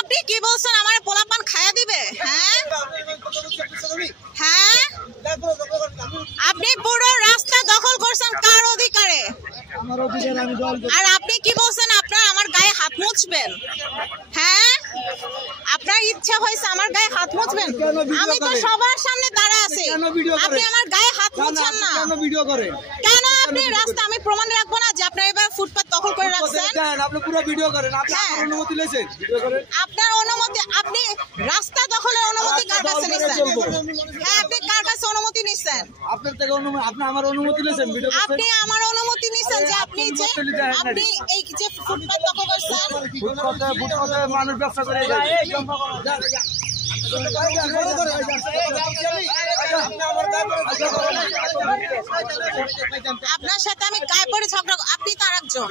আপনি কি বলছেন আমার পোলাপান খায়া দিবে? হ্যাঁ হ্যাঁ, আপনি পুরো রাস্তা দখল করছেন কার অধিকারে? আর আপনি কি বলছেন আপনার আমার গায়ে হাত মুছবেন? হ্যাঁ, আপনার ইচ্ছা হয়েছে আমার গায়ে হাত মুছবেন? আমি তো সবার সামনে দাঁড়া আছি, আপনি আমার গায়ে হাত মুছছেন না কেন? আপনি রাস্তা আমি প্রমাণ রাখবো না যে আপনার এবার ফুটপাত দখল করে রাখছেন? আপনি পুরো ভিডিও করেন, আপনার অনুমতি লইছেন? আপনার অনুমতি, আপনি রাস্তা দখলের অনুমতি কার কাছে নিছেন? হ্যাঁ, আপনি কার কাছে অনুমতি নিছেন? আপনার থেকে অনুমতি, আপনি আমার অনুমতি লইছেন ভিডিও করতে? আপনি আমার অনুমতি নিছেন যে আপনি এই যে ফুটপাত দখল করছেন? ফুটপাতে মানুষ ব্যবসা করে আপনার সাথে আমি গায়ে পড়ে ঝগড়া, আপনি তো আরেকজন।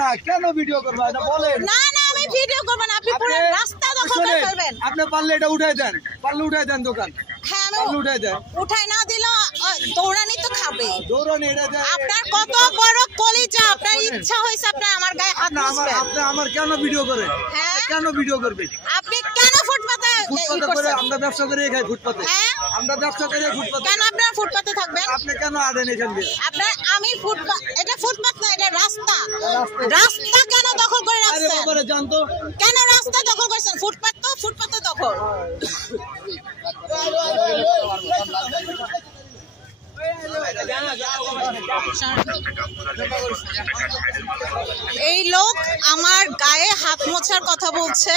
না কেন ভিডিও করবো বলেন? না না, আমি ভিডিও করব না, আপনি পুরো রাস্তা দখল করে ফেলবেন। আপনি পারলে এটা উঠাই দেন, পারলে উঠাই দেন দোকান। হ্যাঁ, আমি উঠাই দেন। উঠাই না দিলে দৌড়ানি তো খাবে। দৌড়ানি এটা দেন। আপনার কত বড় কলিজা, আপনার ইচ্ছা হয়েছে আপনি আমার গায়ে হাত মুছবেন? আপনি আমার কেন ভিডিও করেন? হ্যাঁ, কেন ভিডিও করবেন? আপনি কেন ফুটপাতে করে? আমরা ব্যবসা করে খাই ফুটপাতে। হ্যাঁ, আমরা ব্যবসা করে ফুটপাতে। কেন আপনারা ফুটপাতে থাকবেন? আপনি কেন আদেন এখান দিয়ে? আপনার আমি ফুটপাত, এটা ফুটপাত না, এটা রাস্তা। রাস্তা কেন দখল করে রাখছেন? আরে বাবা জানতো কেন রাস্তা দখল করছেন? ফুটপাত তো ফুটপাতে দখল। এই লোক আমার গায়ে হাত মোছার কথা বলছে,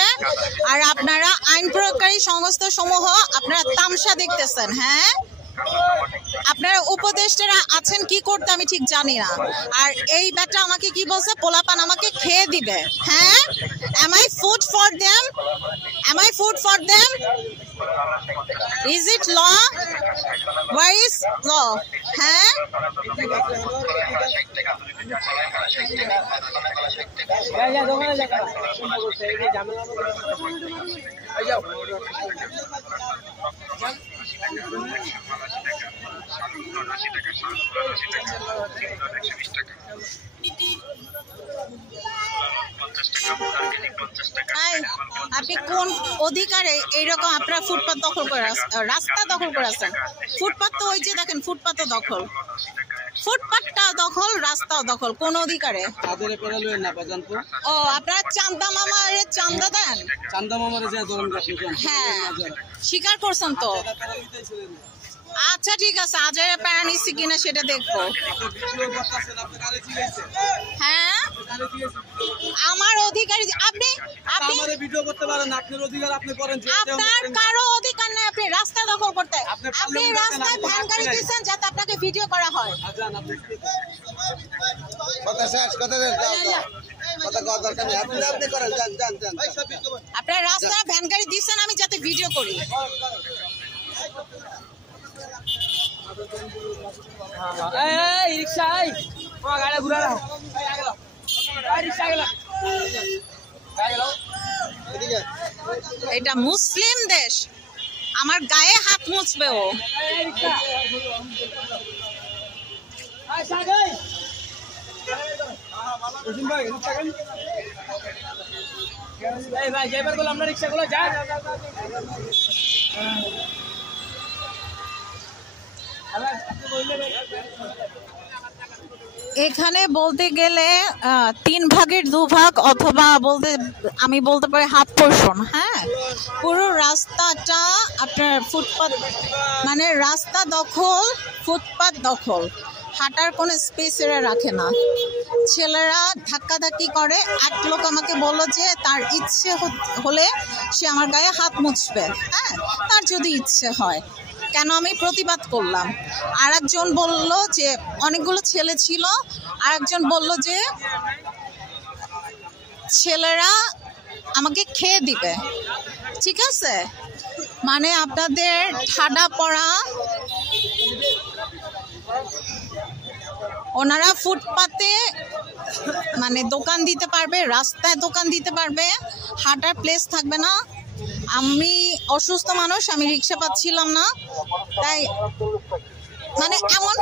আর আপনারা আইন প্রয়োগকারী সংস্থা সমূহ আপনারা তামসা দেখতেছেন। হ্যাঁ, আপনারা উপদেষ্টারা আছেন কি করতে আমি ঠিক জানি না। আর এই ব্যাটা আমাকে কি বলছে, পোলাপান আমাকে খেয়ে দিবে। হ্যাঁ, am I food for them? Am I food for them? Is it law? Where is law? হ্যাঁ, আপনি কোন অধিকারে এইরকম আপনার ফুটপাত দখল করে রাস্তা দখল করে আছেন? ফুটপাত তো ওই যে দেখেন, ফুটপাতও দখল, ফুটপাতটাও দখল, রাস্তাও দখল, কোন অধিকারে? ও, আপনারা চান্দা মামারে চান্দা দেন? চান্দা মামারে হ্যাঁ, স্বীকার করছেন তো? আচ্ছা ঠিক আছে, আজের প্যারা নিচ্ছি কিনা সেটা দেখবো। হ্যাঁ, আমার অধিকার আপনি ভিডিও করতে পারেন, আপনার অধিকার আপনি করেন। আপনার কারো অধিকার নেই আপনি রাস্তা দখল করতে। আপনি রাস্তায় ভ্যান গাড়ি দিচ্ছেন যাতে আপনাকে ভিডিও করা হয়। আপনার রাস্তায় ভ্যান গাড়ি দিচ্ছেন আমি যাতে ভিডিও করি। এটা মুসলিম দেশ, আমার গায়ে হাত মুছবে ও। ভাই যাইবার বলে আমরা রিক্সা গুলো যা এখানে বলতে গেলে 3 ভাগের 2 ভাগ, অথবা আমি বলতে পারি হাফ পোর্শন। হ্যাঁ, পুরো রাস্তাটা আপনার ফুটপাত, মানে রাস্তা দখল, ফুটপাত দখল, হাঁটার কোনো স্পেস এরা রাখে না। ছেলেরা ধাক্কাধাক্কি করে। এক লোক আমাকে বলল যে তার ইচ্ছে হলে সে আমার গায়ে হাত মুছবে। হ্যাঁ, তার যদি ইচ্ছে হয়, কেন আমি প্রতিবাদ করলাম। আর একজন বলল যে, অনেকগুলো ছেলে ছিল, আর একজন বলল যে ছেলেরা আমাকে খেয়ে দিবে। ঠিক আছে, মানে আপনাদের ঠাডা পড়া, ওনারা ফুটপাতে মানে দোকান দিতে পারবে, রাস্তায় দোকান দিতে পারবে, হাঁটার প্লেস থাকবে না। আমি অসুস্থ মানুষ, আমি রিক্সা পাচ্ছিলাম না, তাই মানে এমন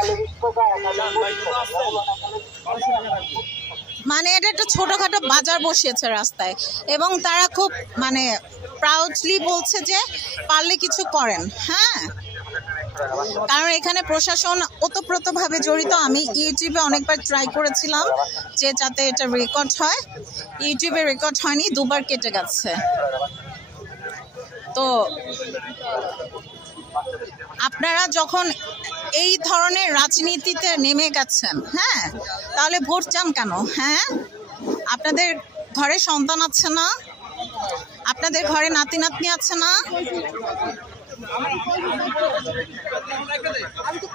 মানে এটা একটা ছোটখাটো বাজার বসিয়েছে রাস্তায়, এবং তারা খুব মানে প্রাউডলি বলছে যে পারলে কিছু করেন। হ্যাঁ, কারণ এখানে প্রশাসন ওতপ্রোতভাবে জড়িত। আমি ইউটিউবে অনেকবার ট্রাই করেছিলাম যে যাতে এটা রেকর্ড হয়, ইউটিউবে রেকর্ড হয়নি, দুবার কেটে গেছে। তো আপনারা যখন এই ধরনের রাজনীতিতে নেমে গেছেন, হ্যাঁ, তাহলে ভোট চান কেন? হ্যাঁ, আপনাদের ঘরে সন্তান আছে না? আপনাদের ঘরে নাতি নাতনি আছে না? একটা